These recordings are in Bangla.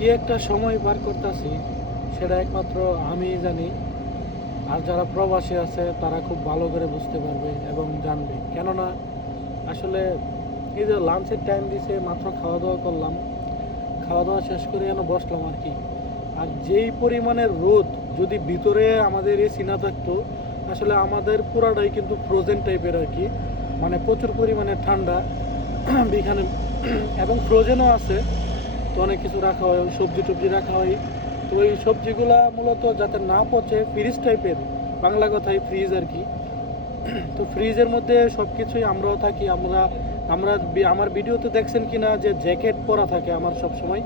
কি একটা সময় পার করতেছি সেটা একমাত্র আমি জানি। আর যারা প্রবাসী আছে তারা খুব ভালো করে বুঝতে পারবে এবং জানবে। কেননা আসলে এই যে লাঞ্চের টাইম দিছে, মাত্র খাওয়া দাওয়া করলাম, খাওয়া দাওয়া শেষ করে যেন বসলাম আর কি। আর যেই পরিমাণের রোদ, যদি ভিতরে আমাদের এসি না থাকতো, আসলে আমাদের পুরাটাই কিন্তু ফ্রোজেন টাইপের আর কি। মানে প্রচুর পরিমাণে ঠান্ডা এখানে এবং ফ্রোজেনও আছে। তো অনেক কিছু রাখা হয়, ওই সবজি টবজি রাখা হয়। তো ওই সবজিগুলা মূলত যাতে না পচে, ফ্রিজ টাইপের, বাংলা কথায় ফ্রিজ আর কি। তো ফ্রিজের মধ্যে সব কিছুই আমরাও থাকি। আমরা আমরা আমার ভিডিওতে দেখছেন কি না যে জ্যাকেট পরা থাকে আমার সব সময়।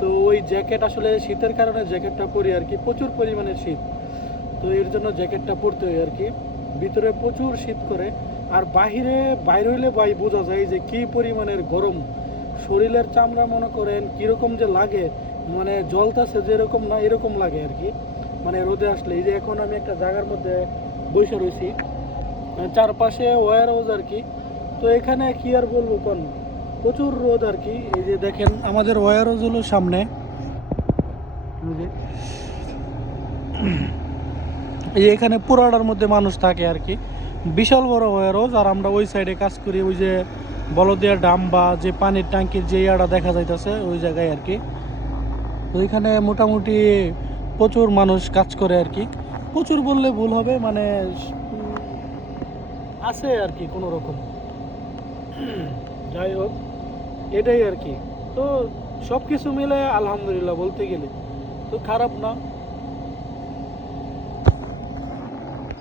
তো ওই জ্যাকেট আসলে শীতের কারণে জ্যাকেটটা পরি আর কি, প্রচুর পরিমাণে শীত। তো এর জন্য জ্যাকেটটা পরতে হয় আর কি। ভিতরে প্রচুর শীত করে। আর বাইরে হইলে বোঝা যায় যে কি পরিমাণের গরম। শরীরের চামড়া মনে করেন কীরকম যে লাগে, মানে জলতাছে যেরকম না এরকম লাগে আর কি। মানে রোদে আসলে এই যে এখন আমি একটা জায়গার মধ্যে বসে রয়েছি, চারপাশে ওয়ার হাউস আর কি। তো এখানে কি আর বলবো কোন, প্রচুর রোদ আর কি। এই যে দেখেন আমাদের ওয়ার হাউস হলো সামনে, এই যে এখানে পুরাটার মধ্যে মানুষ থাকে আর কি। বিশাল বড় ওয়ার হাউস। আর আমরা ওই সাইডে কাজ করি, ওই যে বলদিয়া ডাম বা যে পানির ট্যাঙ্কির যে ইয়াটা দেখা যাইতেছে ওই জায়গায় আর কি। তো এখানে মোটামুটি প্রচুর মানুষ কাজ করে আর কি। প্রচুর বললে ভুল হবে, মানে আছে আর কি কোনো রকম। যাই হোক, এটাই আর কি। তো সব কিছু মিলে আলহামদুলিল্লাহ বলতে গেলে তো খারাপ না।